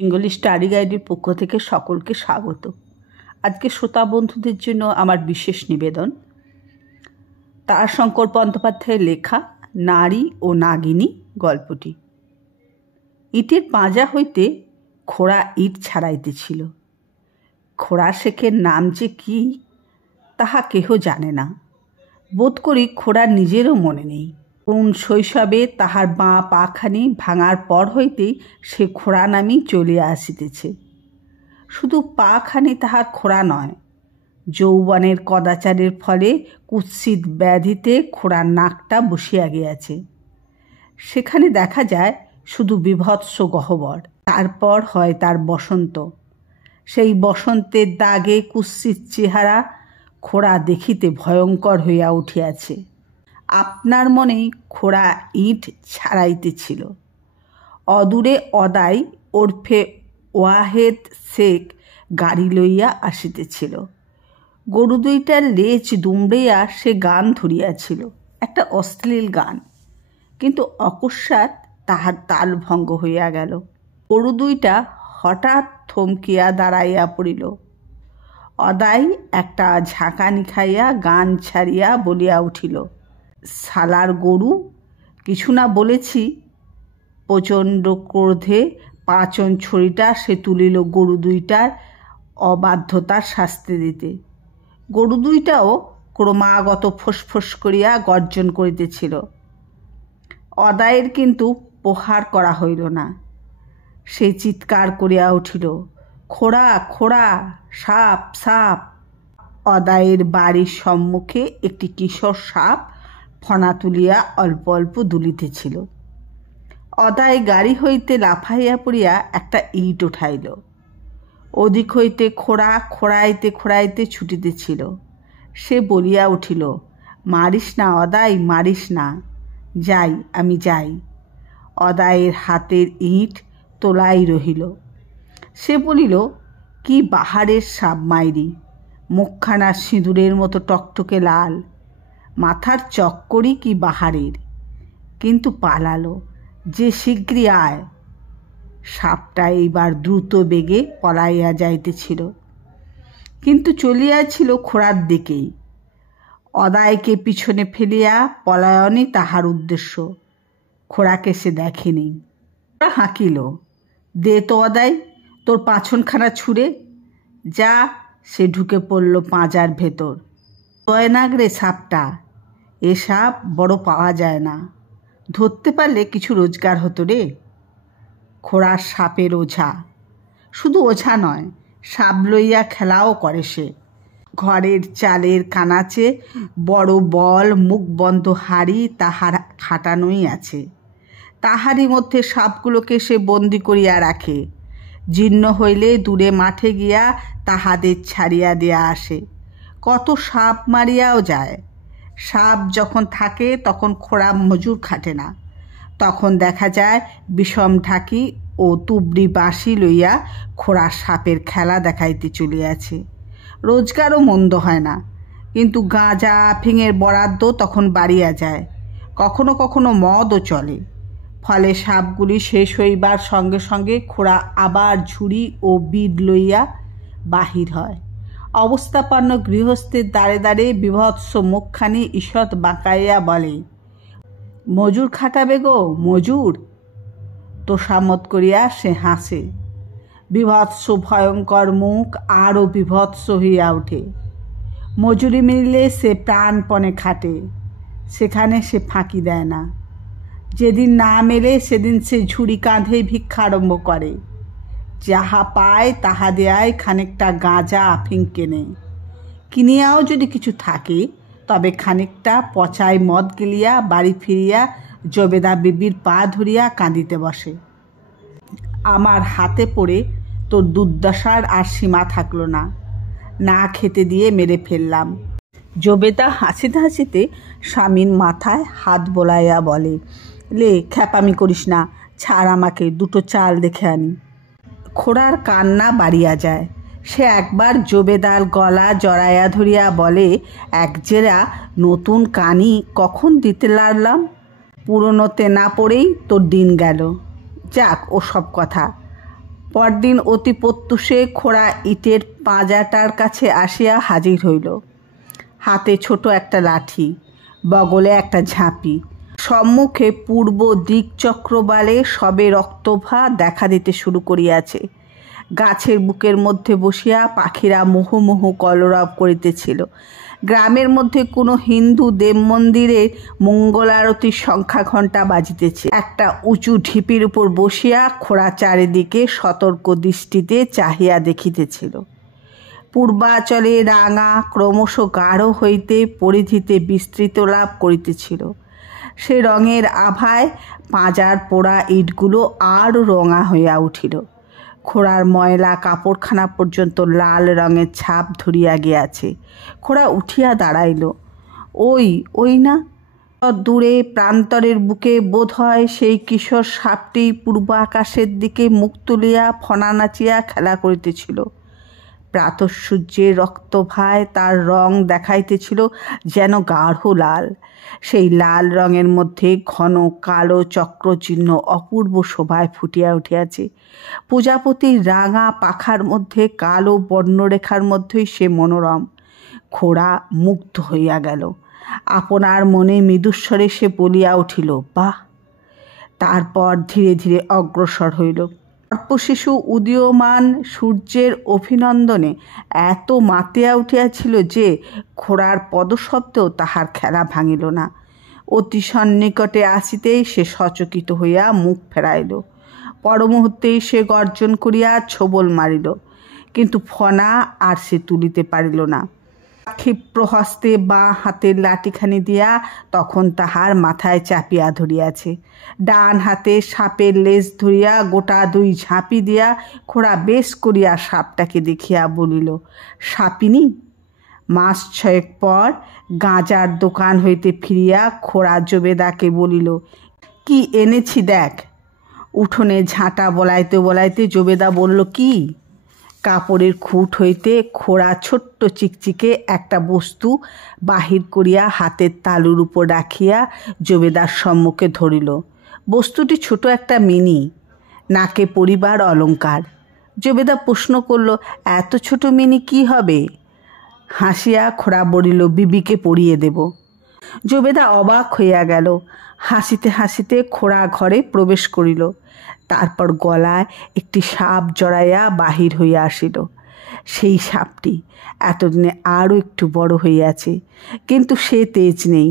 Bengali study গাইডের পক্ষ থেকে সকলকে স্বাগত। আজকে শ্রোতা বন্ধুদের জন্য আমার বিশেষ নিবেদন তারাশঙ্কর বন্দ্যোপাধ্যায়ের লেখা নারী ও নাগিনী গল্পটি। ইটের পাঁজা হইতে খোড়া ইট ছাড়াইতেছিল। খোড়া শেখের নাম যে কি তাহা কেহ জানে না। বোধ করি খোড়ার নিজেরও মনে নেই। কোন শৈশবে তাহার বাঁ পাখানি ভাঙার পর হইতেই সে খোড়া নামই চলিয়া আসিতেছে। শুধু পাখানি তাহার খোড়া নয়, যৌবনের কদাচারের ফলে কুৎসিত ব্যাধিতে খোড়ার নাকটা বসিয়া গিয়াছে। সেখানে দেখা যায় শুধু বিভৎস গহ্বর। তারপর হয় তার বসন্ত। সেই বসন্তের দাগে কুৎসিত চেহারা খোড়া দেখিতে ভয়ঙ্কর হইয়া উঠিয়াছে। আপনার মনেই খোড়া ইট ছাড়াইতেছিল। অদূরে অদাই ওরফে ওয়াহেদ শেখ গাড়ি লইয়া আসিতেছিল। গরু দুইটার লেজ দুমড়িয়া সে গান ধরিয়াছিল, একটা অশ্লীল গান। কিন্তু অকস্মাৎ তাহার তাল ভঙ্গ হইয়া গেল। গরু দুইটা হঠাৎ থমকিয়া দাঁড়াইয়া পড়িল। অদাই একটা ঝাঁকানি খাইয়া গান ছাড়িয়া বলিয়া উঠিল, শালার গরু, কিছু না বলেছি। প্রচণ্ড ক্রোধে পাঁচন ছড়িটা সে তুলিল গরু দুইটার অবাধ্যতার শাস্তি দিতে। গরু দুইটাও ক্রমাগত ফোঁস করিয়া গর্জন করিতেছিল। অদায়ের কিন্তু প্রহার করা হইল না। সে চিৎকার করিয়া উঠিল, খোড়া খোড়া, সাপ সাপ। অদায়ের বাড়ির সম্মুখে একটি কিশোর সাপ ফনা তুলিয়া অল্প অল্প দুলিতেছিল। অদায় গাড়ি হইতে লাফাইয়া পড়িয়া একটা ইট উঠাইল। ওদিক হইতে খোড়া খোড়াইতে ছুটিতেছিল। সে বলিয়া উঠিল, মারিস না অদায়, মারিস না, যাই আমি যাই। অদায়ের হাতের ইট তোলাই রহিল। সে বলিল, কি বাহারের সাপ মাইরি, মুখখানা সিঁদুরের মতো টকটকে লাল, মাথার চক্করই কি বাহারের। কিন্তু পালালো, যে শীঘ্রই আয়। সাপটা এইবার দ্রুত বেগে পলাইয়া যাইতেছিল, কিন্তু চলিয়াছিল খোড়ার দিকেই। অদায়কে পিছনে ফেলিয়া পলায়নই তাহার উদ্দেশ্য। খোড়াকে সে দেখেনি। খোড়া হাঁকিল, দে তো অদায়, তোর পাছনখানা ছুঁড়ে যা। সে ঢুকে পড়ল পাঁজার ভেতর। তয়নাগ রে সাপটা, এ সাপ বড় পাওয়া যায় না, ধরতে পারলে কিছু রোজগার হতো রে। খোড়ার সাপের ওঝা, শুধু ওঝা নয়, সাপ লইয়া খেলাও করে সে। ঘরের চালের কানাচে বড় বল মুখ বন্ধ হাড়ি তাহার খাটানোই আছে। তাহারই মধ্যে সাপগুলোকে সে বন্দি করিয়া রাখে। জীর্ণ হইলে দূরে মাঠে গিয়া তাহাদের ছাড়িয়া দেয়া আসে। কত সাপ মারিয়াও যায়। সাপ যখন থাকে তখন খোড়া মজুর খাটে না। তখন দেখা যায় বিষম ঢাকি ও তুবড়ি বাঁশি লইয়া খোড়া সাপের খেলা দেখাইতে চলিয়াছে। রোজগারও মন্দ হয় না, কিন্তু গাঁজা ফিঙের বরাদ্দ তখন বাড়িয়া যায়। কখনো কখনো মদও চলে। ফলে সাপগুলি শেষ হইবার সঙ্গে সঙ্গে খোড়া আবার ঝুড়ি ও বিড লইয়া বাহির হয়। অবস্থাপন্ন গৃহস্থের দ্বারে দ্বারে বিভৎস মুখখানি ঈষৎ বাঁকাইয়া বলে, মজুর খাটাবে গো মজুর। তোষামত করিয়া সে হাসে। বিভৎস ভয়ঙ্কর মুখ আরও বিভৎস হইয়া ওঠে। মজুরি মিললে সে প্রাণপণে খাটে, সেখানে সে ফাঁকি দেয় না। যেদিন না মেলে সেদিন সে ঝুড়ি কাঁধে ভিক্ষা আরম্ভ করে। যাহা পায় তাহা দেয়ায় খানিকটা গাঁজা আফিং কেনে। কিনিয়াও যদি কিছু থাকে তবে খানিকটা পচায় মদ গিলিয়া বাড়ি ফিরিয়া জবেদা বিবির পা ধরিয়া কাঁদিতে বসে, আমার হাতে পড়ে তোর দুর্দশার আর সীমা থাকলো না, না খেতে দিয়ে মেরে ফেললাম। জবেদা হাসিতে হাসিতে স্বামীর মাথায় হাত বোলাইয়া বলে, লে খ্যাপামি করিস না, ছাড় আমাকে, দুটো চাল দেখে আনি। খোড়ার কান্না বাড়িয়া যায়। সে একবার জবেদার গলা জড়াইয়া ধরিয়া বলে, এক জেরা নতুন কানি কখন দিতে লাগলাম, পুরনোতে না পড়েই তোর দিন গেল। যাক, ও সব কথা, পরদিন অতি প্রত্যুষে খোড়া ইটের পাঁজাটার কাছে আসিয়া হাজির হইল। হাতে ছোট একটা লাঠি, বগলে একটা ঝাঁপি, সম্মুখে পূর্ব দিক চক্রবালে সবে রক্তভা দেখা দিতে শুরু করিয়াছে। গাছের বুকের মধ্যে বসিয়া পাখিরা মুহু মুহু কলরব করিতেছিল। গ্রামের মধ্যে কোনো হিন্দু দেব মন্দিরে মঙ্গলারতির সংখ্যা ঘণ্টা বাজিতেছে। একটা উঁচু ঢিপির উপর বসিয়া খোড়া চারিদিকে সতর্ক দৃষ্টিতে চাহিয়া দেখিতেছিল। পূর্বাচলে রাঙা ক্রমশ গাঢ় হইতে পরিধিতে বিস্তৃত লাভ করিতেছিল। সে রঙের আভায় পাঁজার পোড়া ইটগুলো আরও রঙা হইয়া উঠিল। খোড়ার ময়লা কাপড়খানা পর্যন্ত লাল রঙের ছাপ ধরিয়া গিয়াছে। খোড়া উঠিয়া দাঁড়াইল। ওই না, দূরে প্রান্তরের বুকে বোধ হয় সেই কিশোর সাপটি পূর্ব আকাশের দিকে মুখ তুলিয়া ফনা নাচিয়া খেলা করিতেছিল। প্রাতঃসূর্যের রক্তভায় তার রং দেখাইতেছিল যেন গাঢ় লাল। সেই লাল রঙের মধ্যে ঘন কালো চক্রচিহ্ন অপূর্ব শোভায় ফুটিয়া উঠিয়াছে। প্রজাপতির রাঙা পাখার মধ্যে কালো বর্ণরেখার মধ্যেই সে মনোরম। খোড়া মুগ্ধ হইয়া গেল। আপনার মনে মৃদুস্বরে সে বলিয়া উঠিল, বাহ। তারপর ধীরে ধীরে অগ্রসর হইল। সর্পশিশু উদীয়মান সূর্যের অভিনন্দনে এত মাতিয়া উঠিয়াছিল যে খোড়ার পদশব্দেও তাহার খেলা ভাঙিল না। অতি সন্নিকটে আসিতেই সে সচকিত হইয়া মুখ ফেরাইল। পরমুহূর্তেই সে গর্জন করিয়া ছোবল মারিল, কিন্তু ফনা আর সে তুলিতে পারিল না। ক্ষিপ্র হস্তে বাঁ হাতের লাঠিখানি দিয়া তখন তাহার মাথায় চাপিয়া ধরিয়াছে। ডান হাতে সাপের লেজ ধরিয়া গোটা দুই ঝাঁপি দিয়া খোড়া বেশ করিয়া সাপটাকে দেখিয়া বলিল, সাপিনী। মাস ছয়েক পর গাঁজার দোকান হইতে ফিরিয়া খোড়া জবেদাকে বলিল, কি এনেছি দেখ। উঠোনে ঝাঁটা বলাইতে বলাইতে জবেদা বলল, কি? কাপড়ের খুঁট হইতে খোড়া ছোট্ট চিকচিকে একটা বস্তু বাহির করিয়া হাতের তালুর উপর রাখিয়া জবেদার সম্মুখে ধরিল। বস্তুটি ছোট একটা মিনি, নাকে পরিবার অলঙ্কার। জবেদা প্রশ্ন করল, এত ছোট মিনি কি হবে? হাসিয়া খোড়া বলিল, বিবিকে পরিয়ে দেব। জবেদা অবাক হইয়া গেল। হাসিতে হাসিতে খোড়া ঘরে প্রবেশ করিল। তারপর গলায় একটি সাপ জড়াইয়া বাহির হইয়া আসিল। সেই সাপটি এতদিনে আরও একটু বড় হইয়াছে, কিন্তু সে তেজ নেই।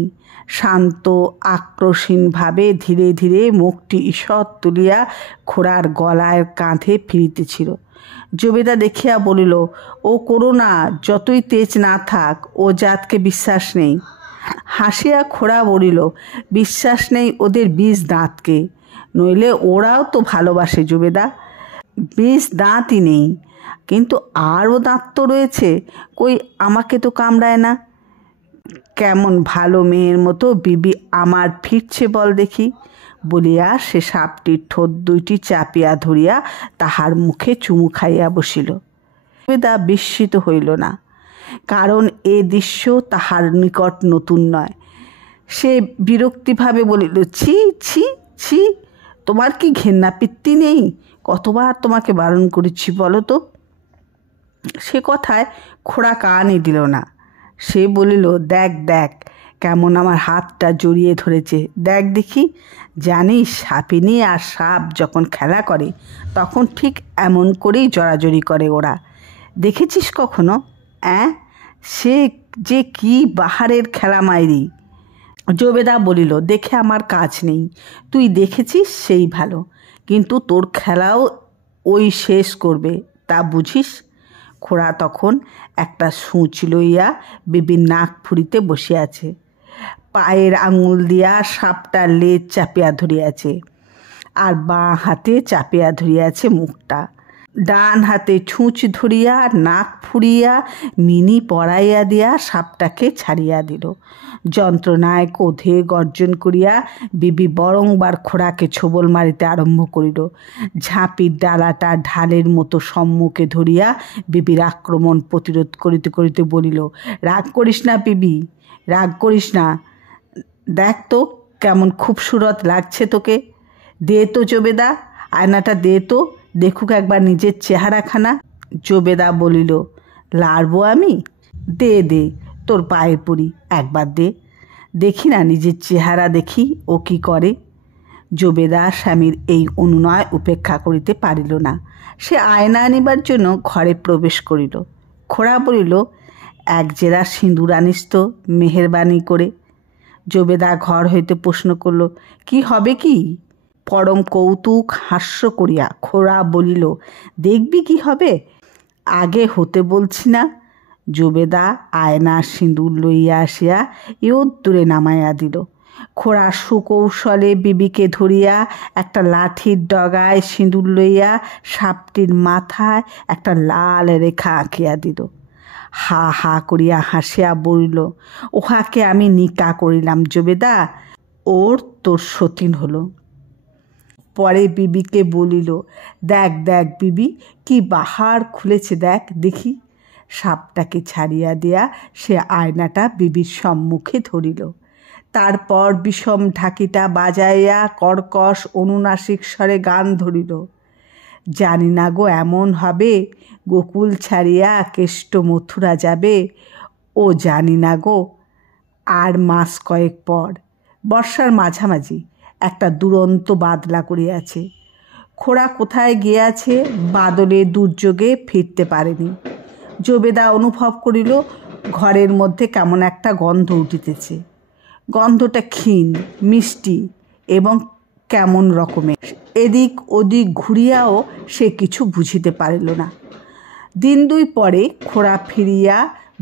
শান্ত আক্রোশীনভাবে ধীরে ধীরে মুখটি ঈষৎ তুলিয়া খোড়ার গলায় কাঁধে ফিরিতেছিল। জবেদা দেখিয়া বলিল, ও করো না, যতই তেজ না থাক, ও জাতকে বিশ্বাস নেই। হাসিয়া খোড়া বলিল, বিশ্বাস নেই ওদের 20 দাঁতকে, নইলে ওরাও তো ভালোবাসে জবেদা। 20 দাঁতই নেই, কিন্তু আরও দাঁত তো রয়েছে। কই, আমাকে তো কামড়ায় না। কেমন ভালো মেয়ের মতো বিবি আমার ফিরছে বল দেখি, বলিয়া সে সাপটির ঠোঁট দুইটি চাপিয়া ধরিয়া তাহার মুখে চুমু খাইয়া বসিল। জবেদা বিস্মিত হইল না, কারণ এ দৃশ্য তাহার নিকট নতুন নয়। সে বিরক্তিভাবে বলিল, ছি ছি ছি, তোমার কি ঘেন্না পিত্তি নেই? কতবার তোমাকে বারণ করেছি বলো তো? সে কথায় খোড়া কানই দিল না। সে বলিল, দেখ দেখ কেমন আমার হাতটা জড়িয়ে ধরেছে, দেখ দেখি। জানিস, সাপিনী আর সাপ যখন খেলা করে তখন ঠিক এমন করেই জড়াজড়ি করে ওরা। দেখেছিস কখনো? সে যে কি বাহারের খেলা মাইরি। জবেদা বলিল, দেখে আমার কাজ নেই, তুই দেখেছিস সেই ভালো, কিন্তু তোর খেলাও ওই শেষ করবে, তা বুঝিস। খোড়া তখন একটা সূচ লইয়া বিবির নাক ফুঁড়িতে বসিয়াছে। পায়ের আঙুল দিয়া সাপটার লেজ চাপিয়া ধরিয়াছে, আর বাঁ হাতে চাপিয়া ধরিয়াছে মুখটা। ডান হাতে ছুঁচ ধরিয়া নাক ফুঁড়িয়া মিনি পড়াইয়া দিয়া সাপটাকে ছাড়িয়া দিল। যন্ত্রণায় কোধে গর্জন করিয়া বিবি বরংবার খোড়াকে ছোবল মারিতে আরম্ভ করিল। ঝাঁপির ডালাটা ঢালের মতো সম্মুখে ধরিয়া বিবির আক্রমণ প্রতিরোধ করিতে করিতে বলিল, রাগ করিস না বিবি, রাগ করিস না। দেখ তো কেমন খুবসুরত লাগছে তোকে। দে তো জবেদা, আয়নাটা দে তো, দেখুক একবার নিজের চেহারাখানা। জবেদা বলিল, লাড়বো আমি? দে দে, তোর পায়ে পড়ি, একবার দে, দেখি না নিজের চেহারা, দেখি ও কি করে। জবেদা স্বামীর এই অনুনয় উপেক্ষা করিতে পারিল না। সে আয়না আনিবার জন্য ঘরে প্রবেশ করিল। খোড়া বলিল, এক জেরা সিঁদুর আনিস তো মেহেরবানি করে। জবেদা ঘর হইতে প্রশ্ন করল, কি হবে কি? পরম কৌতুক হাস্য করিয়া খোড়া বলিল, দেখবি কি হবে, আগে হতে বলছি না। জবেদা আয়না সিঁদুর লইয়া আসিয়া ইয়দ্দূরে নামাইয়া দিল। খোড়া সুকৌশলে বিবিকে ধরিয়া একটা লাঠির ডগায় সিঁদুর লইয়া সাপটির মাথায় একটা লাল রেখা আঁকিয়া দিল। হা হা করিয়া হাসিয়া বলিল, উহাকে আমি নিকা করিলাম জবেদা, ওর তোর সতীন হলো। পরে বিবিকে বলিল, দেখ দেখ বিবি, কি বাহার খুলেছে, দেখ দেখি। সাপটাকে ছাড়িয়া দিয়া সে আয়নাটা বিবির সম্মুখে ধরিল। তারপর বিষম ঢাকিটা বাজাইয়া কর্কশ অনুনাসিক স্বরে গান ধরিল, জানি না গো এমন হবে, গোকুল ছাড়িয়া কেষ্ট মথুরা যাবে, ও জানি না গো। আর মাস কয়েক পর, বর্ষার মাঝামাঝি, একটা দুরন্ত বাদলা করিয়াছে। খোড়া কোথায় গিয়াছে, বাদলে দুর্যোগে ফিরতে পারেনি। জবেদা অনুভব করিল ঘরের মধ্যে কেমন একটা গন্ধ উঠিতেছে। গন্ধটা ক্ষীণ, মিষ্টি এবং কেমন রকমের। এদিক ওদিক ঘুরিয়াও সে কিছু বুঝিতে পারিল না। দিন দুই পরে খোড়া ফিরিয়া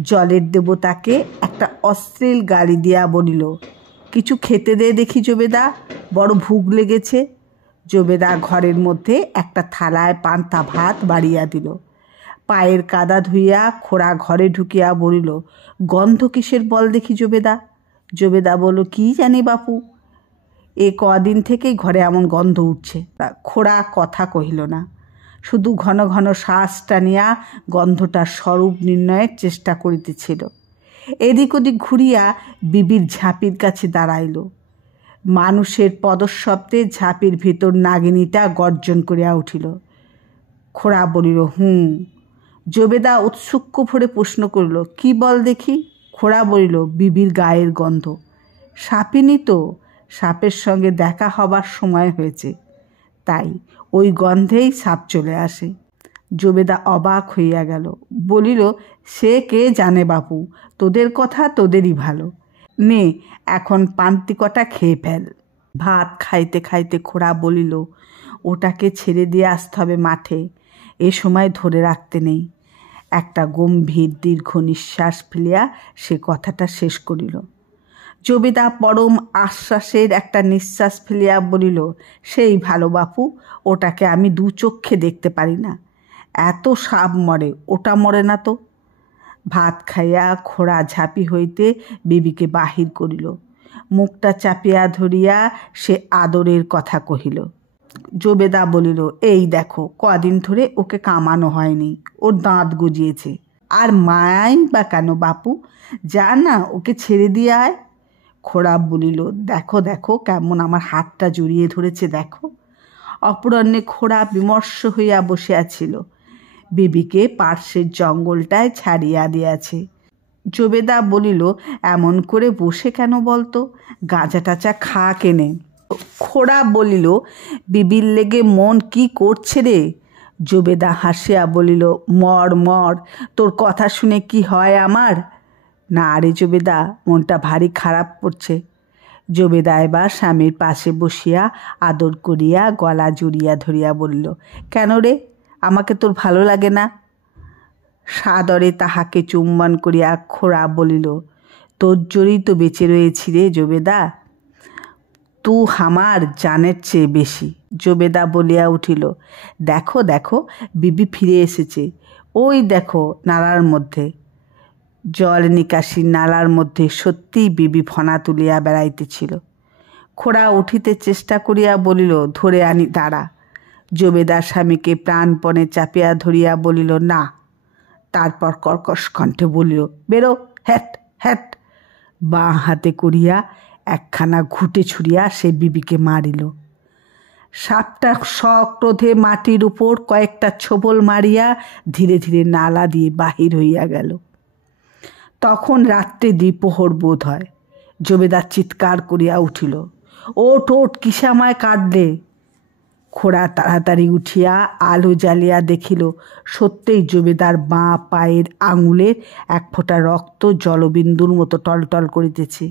জলের দেবতাকে একটা অশ্লীল গালি দিয়া বলিল, কিছু খেতে দে দেখি জবেদা, বড় ভুগ লেগেছে। জবেদা ঘরের মধ্যে একটা থালায় পান্তা ভাত বাড়িয়া দিল। পায়ের কাদা ধুইয়া খোড়া ঘরে ঢুকিয়া বলিল, গন্ধ কিসের বল দেখি জবেদা। জবেদা বলল, কি জানি বাপু, এ কদিন থেকেই ঘরে এমন গন্ধ উঠছে। খোড়া কথা কহিল না, শুধু ঘন ঘন শ্বাস টানিয়া গন্ধটার স্বরূপ নির্ণয়ের চেষ্টা করিতেছিল। এদিক ওদিক ঘুরিয়া বিবির ঝাঁপির কাছে দাঁড়াইল। মানুষের পদশব্দে ঝাঁপির ভিতর নাগিনীটা গর্জন করিয়া উঠিল। খোড়া বলিল, জবেদা উৎসুক্য ভরে প্রশ্ন করিল, কি বল দেখি। খোড়া বলিল, বিবির গায়ের গন্ধ। সাপিনী তো, সাপের সঙ্গে দেখা হবার সময় হয়েছে, তাই ওই গন্ধেই সাপ চলে আসে। জবেদা অবাক হইয়া গেল, বলিল, সে কে জানে বাপু, তোদের কথা তোদেরই ভালো। নে এখন পান্তি কটা খেয়ে ফেল। ভাত খাইতে খাইতে খোড়া বলিল, ওটাকে ছেড়ে দিয়ে আসতে হবে মাঠে, এ সময় ধরে রাখতে নেই। একটা গম্ভীর দীর্ঘ নিঃশ্বাস ফেলিয়া সে কথাটা শেষ করিল। জবেদা পরম আশ্বাসের একটা নিঃশ্বাস ফেলিয়া বলিল, সেই ভালো বাপু, ওটাকে আমি দু চক্ষে দেখতে পারি না, এত সাপ মরে, ওটা মরে না তো। ভাত খাইয়া খোড়া ঝাঁপি হইতে বিবিকে বাহির করিল। মুখটা চাপিয়া ধরিয়া সে আদরের কথা কহিল। জবেদা বলিল, এই দেখো, কদিন ধরে ওকে কামানো হয়নি, ওর দাঁত গজিয়েছে। আর মায়াই বা কেন বাপু, যা না ওকে ছেড়ে দিয়ে আয়। খোড়া বলিল, দেখো দেখো কেমন আমার হাতটা জড়িয়ে ধরেছে, দেখো। অপরাহ্নে খোড়া বিমর্ষ হইয়া বসিয়াছিল, বিবিকে পার্শ্বের জঙ্গলটায় ছাড়িয়া দিয়াছে। জবেদা বলিল, এমন করে বসে কেন বলতো, গাঁজা টাচা খা কেনে। খোড়া বলিল, বিবির লেগে মন কি করছে রে। জবেদা হাসিয়া বলিল, মর মর, তোর কথা শুনে কি হয় আমার। না রে জবেদা, মনটা ভারী খারাপ করছে। জবেদা এবার স্বামীর পাশে বসিয়া আদর করিয়া গলা জড়িয়া ধরিয়া বলিল, কেন রে, আমাকে তোর ভালো লাগে না? সাদরে তাহাকে চুম্বন করিয়া খোড়া বলিল, তোর জোরেই তো বেঁচে রয়েছি রে জবেদা, তু আমার জানের চেয়ে বেশি। জবেদা বলিয়া উঠিল, দেখো দেখো, বিবি ফিরে এসেছে, ওই দেখো নালার মধ্যে। জল নিকাশি নালার মধ্যে সত্যিই বিবি ফনা তুলিয়া বেড়াইতেছিল। খোড়া উঠিতে চেষ্টা করিয়া বলিল, ধরে আনি, দাঁড়া। জবেদার স্বামীকে প্রাণপণে চাপিয়া ধরিয়া বলিল, না। তারপর কর্কশ কণ্ঠে বলিল, বেরো, হ্যাট হ্যাট। বাঁ হাতে করিয়া একখানা ঘুঁটে ছুড়িয়া সে বিবিকে মারিল। সাপটা সক্রোধে মাটির উপর কয়েকটা ছোবল মারিয়া ধীরে ধীরে নালা দিয়ে বাহির হইয়া গেল। তখন রাত্রে দ্বিপ্রহর বোধ হয়। জবেদার চিৎকার করিয়া উঠিল, ওঠ ওঠ, কিসামায় কাঁদলে? খোড়া তাড়াতাড়ি উঠিয়া আলো জ্বালিয়া দেখিল সত্যিই জবেদার বাঁ পায়ের আঙুলের এক ফোঁটা রক্ত জলবিন্দুর মতো টলটল করিতেছে।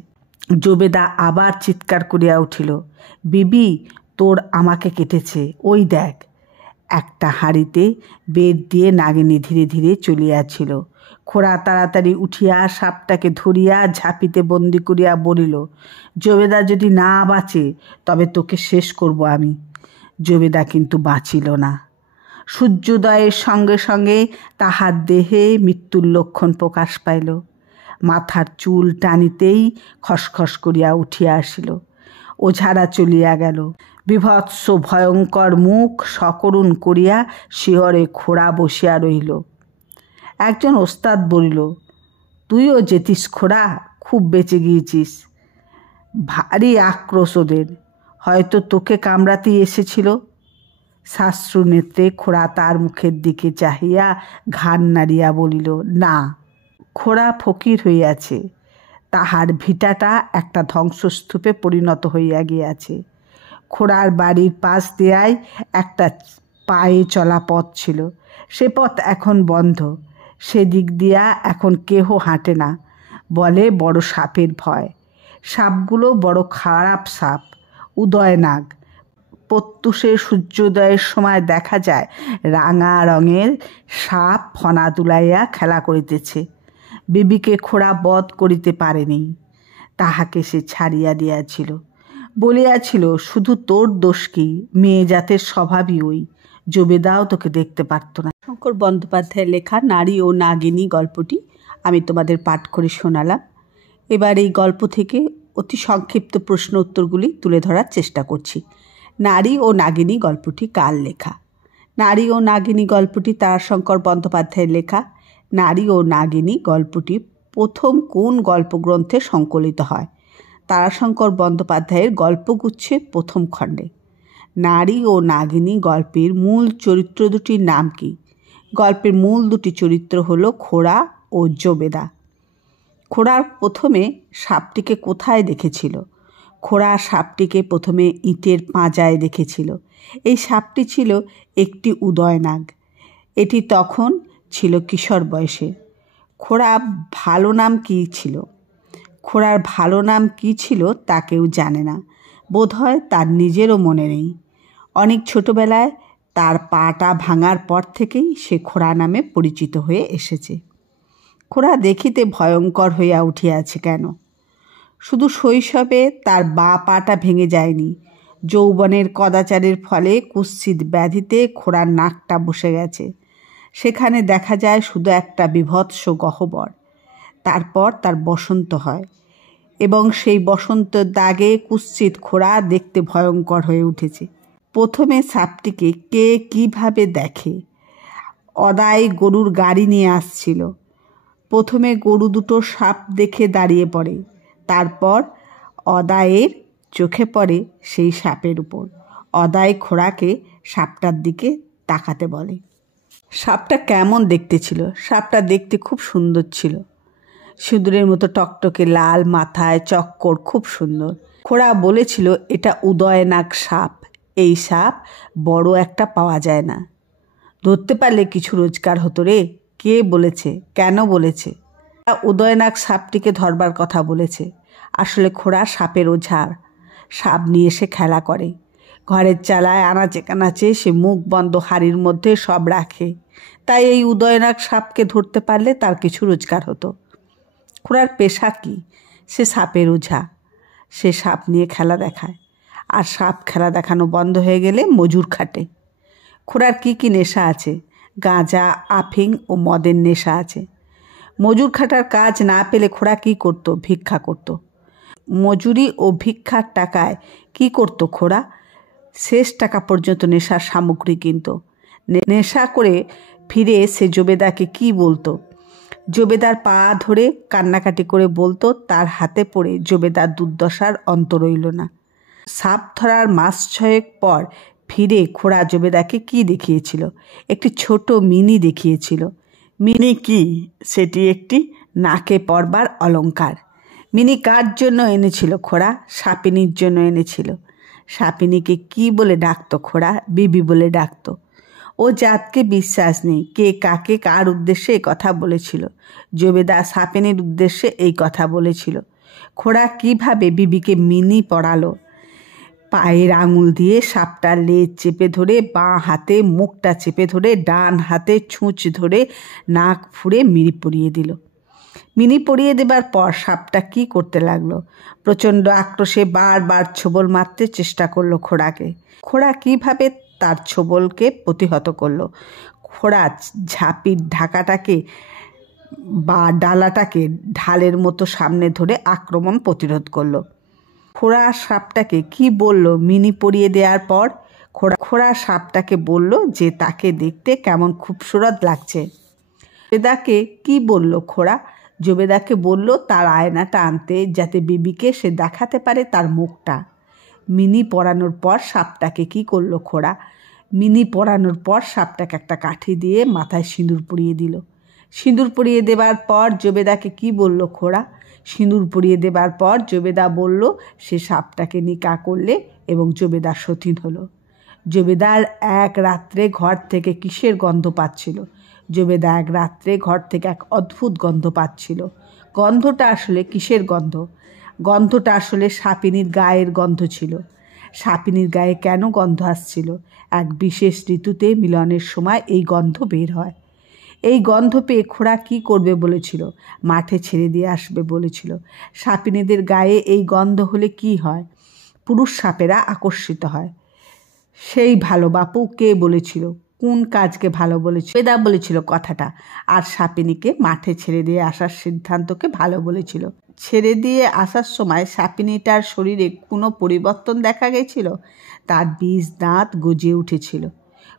জবেদা আবার চিৎকার করিয়া উঠিল, বিবি, তোর আমাকে কেটেছে, ওই দেখ। একটা হাঁড়িতে বেদ দিয়ে নাগিনী ধীরে ধীরে চলিয়াছিল। খোড়া তাড়াতাড়ি উঠিয়া সাপটাকে ধরিয়া ঝাঁপিতে বন্দি করিয়া বলিল, জবেদা যদি না বাঁচে তবে তোকে শেষ করব আমি। জবেদা কিন্তু বাঁচিল না। সূর্যোদয়ের সঙ্গে সঙ্গে তাহার দেহে মৃত্যুর লক্ষণ প্রকাশ পাইল। মাথার চুল টানিতেই খসখস করিয়া উঠিয়া আসিল। ওঝারা চলিয়া গেল। বিভৎস ভয়ঙ্কর মুখ সকরুণ করিয়া শিহরে খোড়া বসিয়া রহিল। একজন ওস্তাদ বলিল, তুইও যেতিস খোড়া, খুব বেঁচে গিয়েছিস। ভারী আক্রোশ ওদের, হয়তো তোকে কামড়াতেই এসেছিল। শাস্ত্রু নেত্রে খোড়া তার মুখের দিকে চাহিয়া ঘাড় নাড়িয়া বলিল, না, খোড়া ফকির হইয়াছে। তাহার ভিটাটা একটা ধ্বংসস্তূপে পরিণত হইয়া গিয়াছে। খোড়ার বাড়ির পাশ দিয়াই একটা পায়ে চলা পথ ছিল, সে পথ এখন বন্ধ। সেদিক দিয়া এখন কেহ হাঁটে না, বলে বড় সাপের ভয়। সাপগুলো বড় খারাপ সাপ, উদয়নাগ। প্রত্যুষের সূর্যোদয়ের সময় দেখা যায় রাঙা রঙের সাপ ফনা তুলাইয়া খেলা করিতেছে। বিবিকে খোড়া বধ করিতে পারেনি, তাহাকে সে ছাড়িয়া দিয়াছিল। বলিয়াছিল, শুধু তোর দোষ কি, মেয়ে জাতের স্বভাবই ওই, জবেদাও তোকে দেখতে পারত না। শঙ্কর বন্দ্যোপাধ্যায়ের লেখা নারী ও নাগিনী গল্পটি আমি তোমাদের পাঠ করে শোনালাম। এবার এই গল্প থেকে অতি সংক্ষিপ্ত প্রশ্ন উত্তরগুলি তুলে ধরার চেষ্টা করছি। নারী ও নাগিনী গল্পটি কার লেখা? নারী ও নাগিনী গল্পটি তারাশঙ্কর বন্দ্যোপাধ্যায়ের লেখা। নারী ও নাগিনী গল্পটি প্রথম কোন গল্পগ্রন্থে সংকলিত হয়? তারাশঙ্কর বন্দ্যোপাধ্যায়ের গল্পগুচ্ছের প্রথম খণ্ডে। নারী ও নাগিনী গল্পের মূল চরিত্র দুটির নাম কি? গল্পের মূল দুটি চরিত্র হলো খোড়া ও জবেদা। খোড়ার প্রথমে সাপটিকে কোথায় দেখেছিল? খোড়া সাপটিকে প্রথমে ইটের পাঁজায় দেখেছিল। এই সাপটি ছিল একটি উদয়নাগ। এটি তখন ছিল কিশোর বয়সে। খোড়া ভালো নাম কী ছিল? খোড়ার ভালো নাম কী ছিল তা কেউ জানে না, বোধহয় তার নিজেরও মনে নেই। অনেক ছোটবেলায় তার পাটা ভাঙার পর থেকেই সে খোড়া নামে পরিচিত হয়ে এসেছে। খোড়া দেখিতে ভয়ঙ্কর হইয়া উঠিয়াছে কেন? শুধু শৈশবে তার বাঁ পাটা ভেঙে যায়নি, যৌবনের কদাচারের ফলে কুৎসিত ব্যাধিতে খোড়ার নাকটা বসে গেছে। সেখানে দেখা যায় শুধু একটা বিভৎস গহ্বর। তারপর তার বসন্ত হয় এবং সেই বসন্তের দাগে কুৎসিত খোড়া দেখতে ভয়ঙ্কর হয়ে উঠেছে। প্রথমে সাপটিকে কে কিভাবে দেখে? অদাই গরুর গাড়ি নিয়ে আসছিল। প্রথমে গরু দুটো সাপ দেখে দাঁড়িয়ে পড়ে, তারপর অদায়ের চোখে পড়ে সেই সাপের উপর। অদায় খোড়াকে সাপটার দিকে তাকাতে বলে। সাপটা কেমন দেখতে ছিল? সাপটা দেখতে খুব সুন্দর ছিল, সিঁদুরের মতো টকটকে লাল, মাথায় চক্কর, খুব সুন্দর। খোড়া বলেছিল এটা উদয়নাগ সাপ। এই সাপ বড় একটা পাওয়া যায় না, ধরতে পারলে কিছু রোজগার হতো রে। কে বলেছে? কেন বলেছে? উদয়নাগ সাপটিকে ধরবার কথা বলেছে। আসলে খোড়া সাপের ওঝা, সাপ নিয়ে সে খেলা করে। ঘরের চালায় আনাচে কানাচে সে মুখ বন্ধ হাড়ির মধ্যে সব রাখে। তাই এই উদয়নাগ সাপকে ধরতে পারলে তার কিছু রোজগার হতো। খোড়ার পেশা কি? সে সাপের ওঝা। সে সাপ নিয়ে খেলা দেখায়, আর সাপ খেলা দেখানো বন্ধ হয়ে গেলে মজুর খাটে। খোড়ার কি কি নেশা আছে? গাঁজা, আফিং ও মদের নেশা আছে। মজুর খাটার কাজ না পেলে খোড়া কী করতো? ভিক্ষা করত। মজুরি ও ভিক্ষার টাকায় কি করত খোড়া? শেষ টাকা পর্যন্ত নেশার সামগ্রী কিনত। নেশা করে ফিরে সে জবেদাকে কি বলতো? জবেদার পা ধরে কান্নাকাটি করে বলতো তার হাতে পড়ে জবেদার দুর্দশার অন্ত রইল না। সাপ ধরার মাস 6 পর ফিরে খোড়া জবেদাকে কি দেখিয়েছিল? একটি ছোট মিনি দেখিয়েছিল। মিনি কি? সেটি একটি নাকে পরবার অলংকার। মিনি কার জন্য এনেছিল খোড়া? সাপিনীর জন্য এনেছিল। সাপিনীকে কি বলে ডাকতো খোড়া? বিবি বলে ডাকতো। ও জাতকে বিশ্বাস নেই। কে কাকে কার উদ্দেশ্যে এই কথা বলেছিল? জবেদা সাপিনীর উদ্দেশ্যে এই কথা বলেছিল। খোড়া কিভাবে বিবিকে মিনি পড়ালো? পায়ের আঙুল দিয়ে সাপটার লেজ চেপে ধরে, বাঁ হাতে মুখটা চেপে ধরে, ডান হাতে ছুঁচ ধরে নাক ফুঁড়ে মিনি পরিয়ে দিল। মিনি পরিয়ে দেবার পর সাপটা কি করতে লাগলো? প্রচণ্ড আক্রোশে বারবার ছোবল মারতে চেষ্টা করলো খোড়াকে। খোড়া কিভাবে তার ছোবলকে প্রতিহত করলো? খোড়া ঝাঁপির ঢাকাটাকে বা ডালাটাকে ঢালের মতো সামনে ধরে আক্রমণ প্রতিরোধ করলো। খোড়া সাপটাকে কি বলল মিনি পরিয়ে দেওয়ার পর? খোড়া সাপটাকে বলল যে তাকে দেখতে কেমন খুবসুরত লাগছে। জবেদাকে কি বলল খোড়া? জবেদাকে বলল তার আয়নাটা আনতে, যাতে বিবিকে সে দেখাতে পারে তার মুখটা। মিনি পরানোর পর সাপটাকে কি করলো খোড়া? মিনি পরানোর পর সাপটাকে একটা কাঠি দিয়ে মাথায় সিঁদুর পরিয়ে দিল। সিঁদুর পরিয়ে দেবার পর জবেদাকে কি বলল খোড়া? সিঁদুর পরিয়ে দেবার পর জবেদা বলল সে সাপটাকে নিকা করলে এবং জবেদা সতীন হলো। জবেদার এক রাত্রে ঘর থেকে কিসের গন্ধ পাচ্ছিল? জবেদা এক রাত্রে ঘর থেকে এক অদ্ভুত গন্ধ পাচ্ছিল। গন্ধটা আসলে কিসের গন্ধ? গন্ধটা আসলে সাপিনীর গায়ের গন্ধ ছিল। সাপিনীর গায়ে কেন গন্ধ আসছিল? এক বিশেষ ঋতুতে মিলনের সময় এই গন্ধ বের হয়। এই গন্ধ পেয়ে খোড়া কী করবে বলেছিল? মাঠে ছেড়ে দিয়ে আসবে বলেছিল। সাপিনীদের গায়ে এই গন্ধ হলে কি হয়? পুরুষ সাপেরা আকর্ষিত হয়। সেই ভালো বাপু কে বলেছিল? কোন কাজকে ভালো বলেছিল? জবেদা বলেছিল কথাটা, আর সাপিনীকে মাঠে ছেড়ে দিয়ে আসার সিদ্ধান্তকে ভালো বলেছিল। ছেড়ে দিয়ে আসার সময় সাপিনীটার শরীরে কোনো পরিবর্তন দেখা গেছিল? তার বীজ দাঁত গজিয়ে উঠেছিল।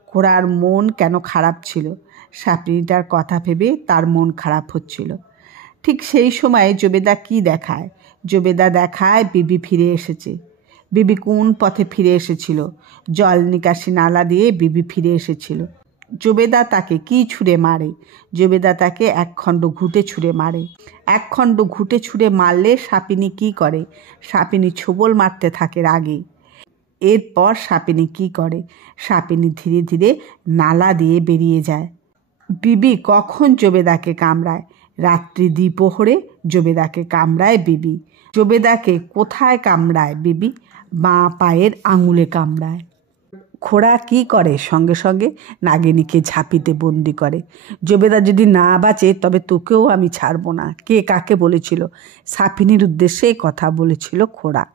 খোড়ার মন কেন খারাপ ছিল? সাপিনীটার কথা ভেবে তার মন খারাপ হচ্ছিল। ঠিক সেই সময় জবেদা কি দেখায়? জবেদা দেখায় বিবি ফিরে এসেছে। বিবি কোন পথে ফিরে এসেছিল? জল নিকাশি নালা দিয়ে বিবি ফিরে এসেছিল। জবেদা তাকে কি ছুঁড়ে মারে? জবেদা তাকে একখণ্ড ঘুঁটে ছুঁড়ে মারে। একখণ্ড ঘুঁটে ছুঁড়ে মারলে সাপিনী কি করে? সাপিনী ছোবল মারতে থাকে রাগে। এরপর সাপিনী কি করে? সাপিনী ধীরে ধীরে নালা দিয়ে বেরিয়ে যায়। বিবি কখন জবেদাকে কামড়ায়? রাত্রি দ্বিপ্রহরে জবেদাকে কামড়ায় বিবি। জবেদাকে কোথায় কামড়ায় বিবি? বাঁ পায়ের আঙুলে কামড়ায়। খোড়া কি করে? সঙ্গে সঙ্গে নাগিনীকে ঝাঁপিতে বন্দি করে। জবেদা যদি না বাঁচে তবে তোকেও আমি ছাড়ব না। কে কাকে বলেছিল? সাপিনীর উদ্দেশ্যে কথা বলেছিল খোড়া।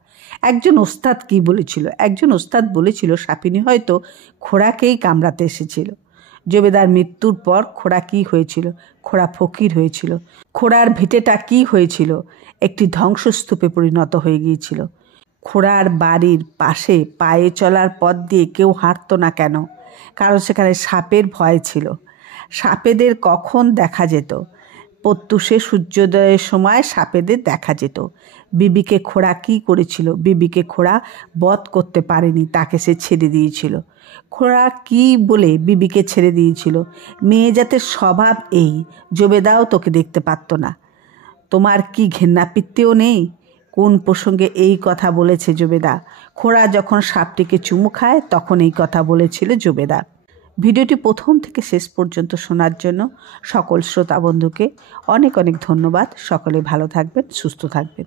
একজন ওস্তাদ কি বলেছিল? একজন ওস্তাদ বলেছিল সাপিনী হয়তো খোড়াকেই কামড়াতে এসেছিল। জবেদার মৃত্যুর পর খোড়া কি হয়েছিল? খোড়া ফকির হয়েছিল। খোড়ার ভিটেটা কি হয়েছিল? একটি ধ্বংসস্তূপে পরিণত হয়ে গিয়েছিল। খোড়ার বাড়ির পাশে পায়ে চলার পথ দিয়ে কেউ হাঁটতো না কেন? কারণ সেখানে সাপের ভয় ছিল। সাপেদের কখন দেখা যেত? প্রত্যুষে সূর্যোদয়ের সময় সাপেদের দেখা যেত। বিবিকে খোড়া কি করেছিল? বিবিকে খোড়া বধ করতে পারেনি, তাকে সে ছেড়ে দিয়েছিল। খোড়া কি বলে বিবিকে ছেড়ে দিয়েছিল? মেয়ে জাতের স্বভাব এই, জবেদাও তোকে দেখতে পারত না। তোমার কি ঘেন্নাপিত্তেও নেই? কোন প্রসঙ্গে এই কথা বলেছে জবেদা? খোড়া যখন সাপটিকে চুমু খায় তখন এই কথা বলেছিল জবেদা। ভিডিওটি প্রথম থেকে শেষ পর্যন্ত শোনার জন্য সকল শ্রোতা বন্ধুকে অনেক অনেক ধন্যবাদ। সকলে ভালো থাকবেন, সুস্থ থাকবেন।